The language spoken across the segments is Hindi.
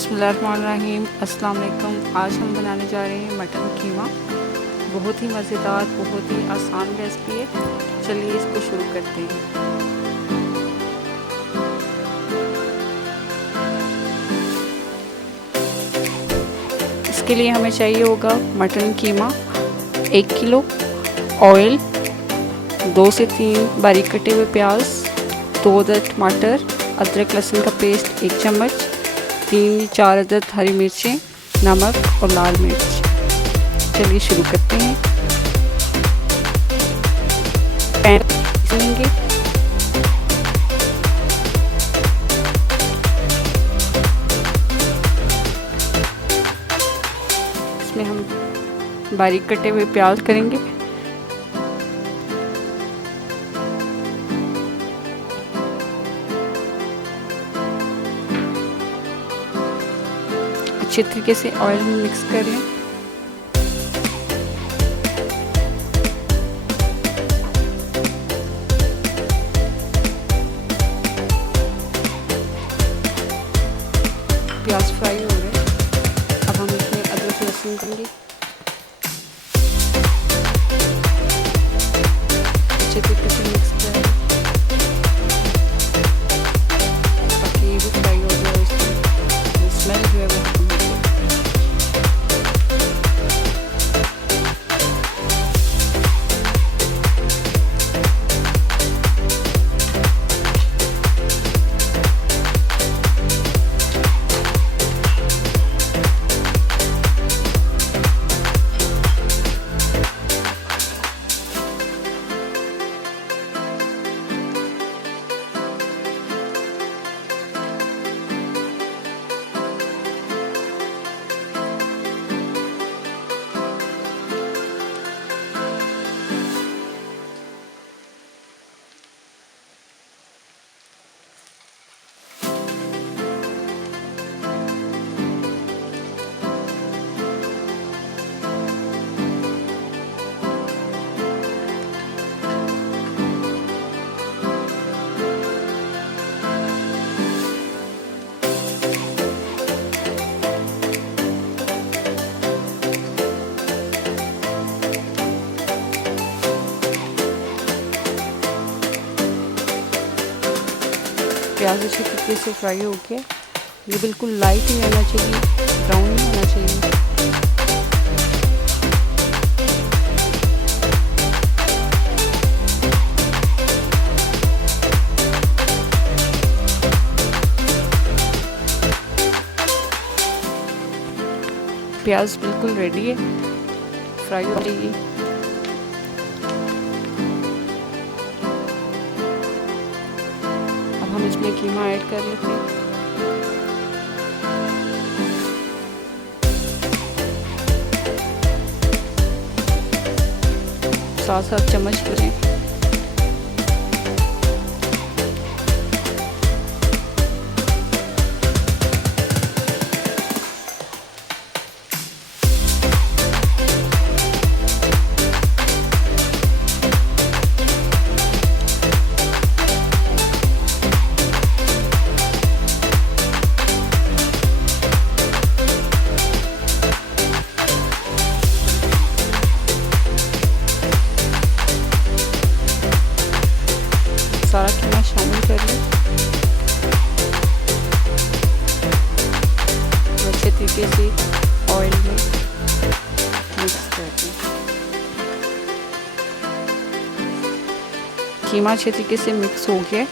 बिस्मिल्लाहिर्रहमानिर्रहीम, अस्सलाम वालेकुम। आज हम बनाने जा रहे हैं मटन कीमा। बहुत ही मज़ेदार, बहुत ही आसान रेसिपी है। चलिए इसको शुरू करते हैं। इसके लिए हमें चाहिए होगा मटन कीमा 1 किलो, ऑयल, 2 से 3 बारीक कटे हुए प्याज, 2 अदद टमाटर, अदरक लहसुन का पेस्ट 1 चम्मच, 3-4 अदद हरी मिर्चें, नमक और लाल मिर्च। चलिए शुरू करते हैं। पैन लेंगे, इसमें हम बारीक कटे हुए प्याज करेंगे। अच्छे तरीके से ऑयल में मिक्स करें। प्याज फ्राई हो गए। अब हम इसमें अदरक लहसुन करेंगे। अच्छे तरीके से मिक्स करें ताकि ये भी फ्राई हो जाए। इसकी स्मेल जो है वो प्याज अच्छे तरीके से फ्राई हो गया। ये बिल्कुल लाइट ही रहना चाहिए, ब्राउन नहीं होना चाहिए। प्याज बिल्कुल रेडी है, फ्राई हो रही है। हम इसमें कीमा ऐड कर लेते हैं। सात चम्मच करें। सारा कीमा शामिल कर लें। अच्छे तरीके से ऑयल में मिक्स कर दें। कीमा अच्छे तरीके से मिक्स हो गया।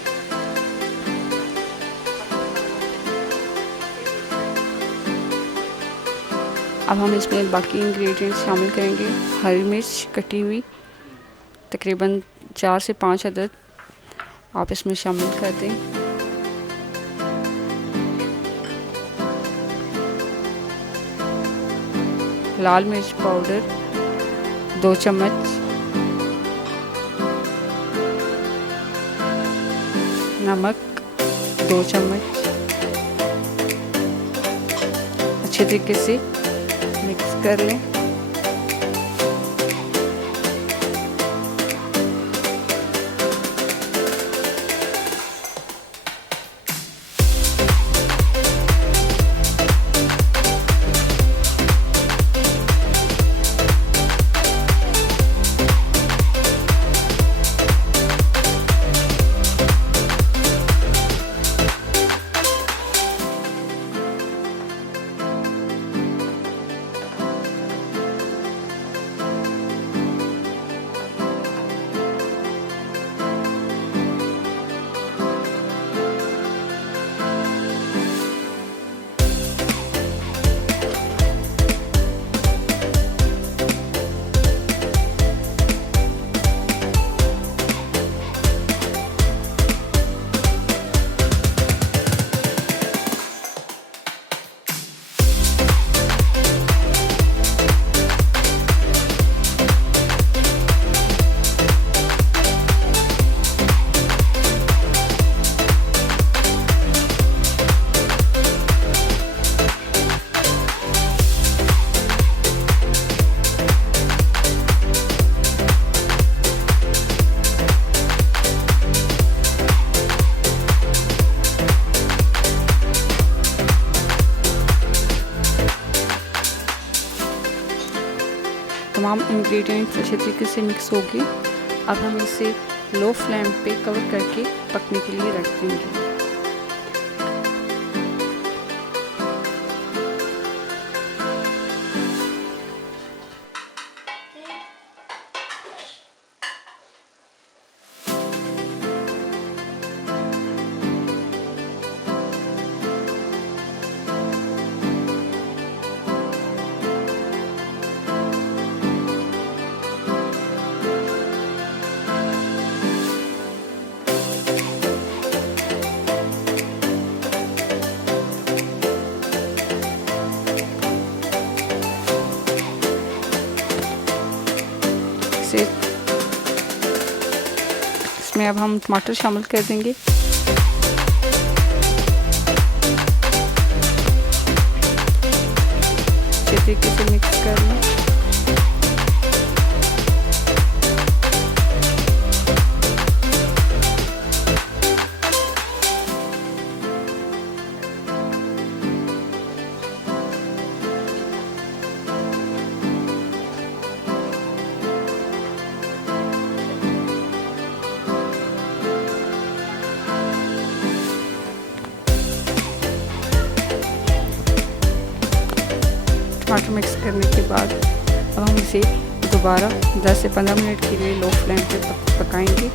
अब हम इसमें बाकी इंग्रेडिएंट्स शामिल करेंगे। हरी मिर्च कटी हुई तकरीबन 4 से 5 अदद आप इसमें शामिल कर दें। लाल मिर्च पाउडर 2 चम्मच, नमक 2 चम्मच। अच्छे तरीके से मिक्स कर लें। तमाम इंग्रेडिएंट्स अच्छे तरीके से मिक्स हो गए। अब हम इसे लो फ्लेम पे कवर करके पकने के लिए रख देंगे। इसमें अब हम टमाटर शामिल कर देंगे। अच्छे तरीके से मिक्स कर लें। टमाटर मिक्स करने के बाद अब हम इसे दोबारा 10 से 15 मिनट के लिए लो फ्लेम पे पकाएंगे।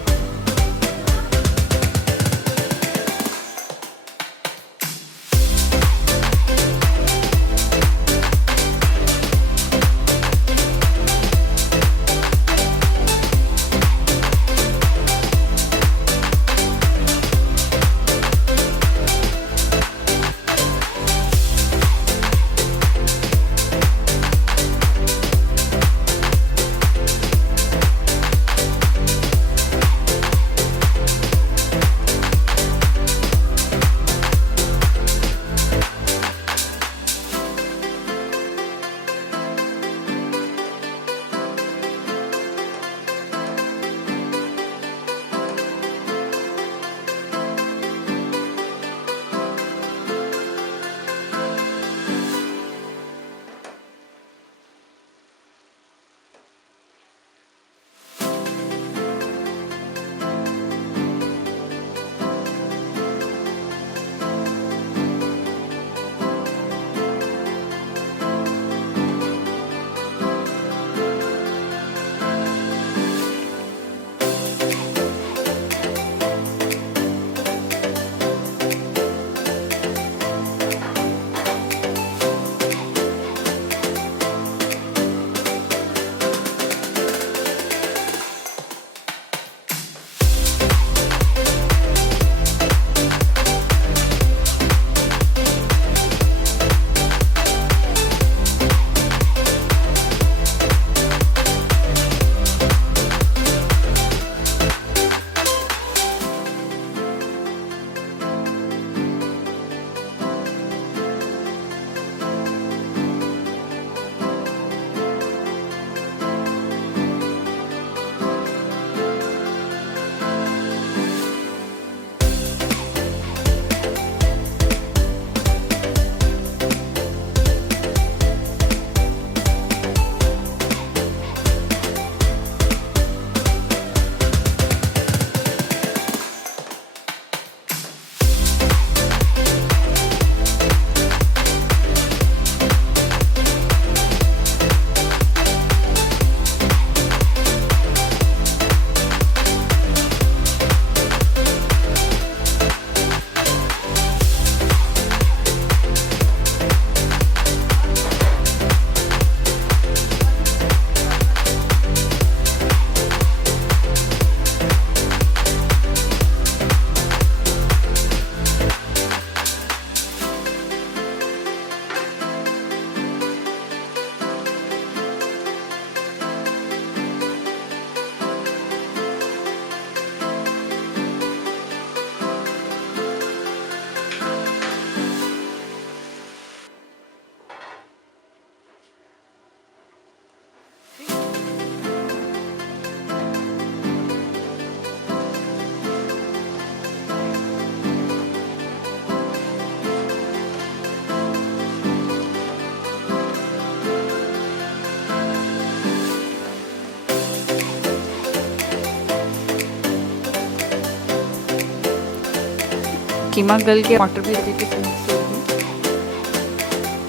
कीमा गल के टमाटर भी अच्छे से मिक्स हो गए।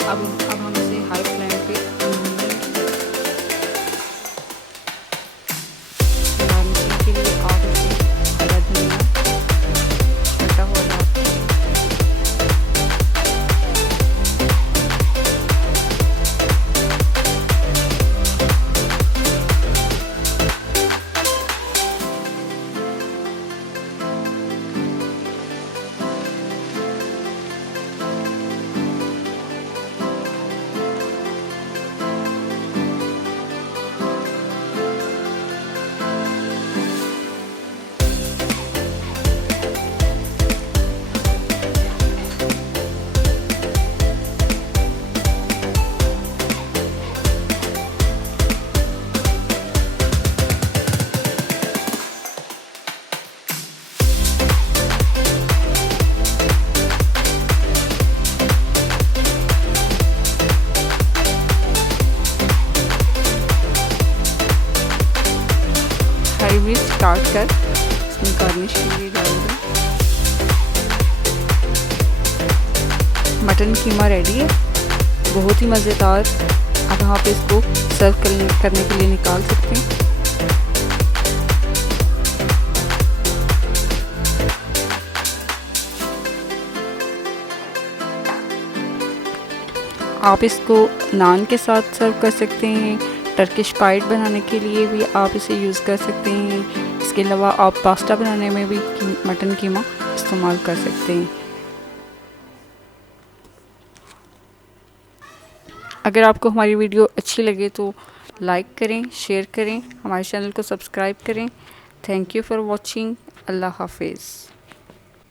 अब हम इसे हाई फ्लेम पे गार्निशिंग के लिए आप इसे हरा धनिया कटा हुआ हरी मिर्च काट कर इसमें गार्निश के लिए डाल दें। मटन कीमा रेडी है, बहुत ही मज़ेदार। अब आप इसको सर्व करने के लिए निकाल सकते हैं। आप इसको नान के साथ सर्व कर सकते हैं। टर्किश पाइड बनाने के लिए भी आप इसे यूज़ कर सकते हैं। इसके अलावा आप पास्ता बनाने में भी मटन कीमा इस्तेमाल कर सकते हैं। अगर आपको हमारी वीडियो अच्छी लगे तो लाइक करें, शेयर करें, हमारे चैनल को सब्सक्राइब करें। Thank you for watching. Allah हाफिज़।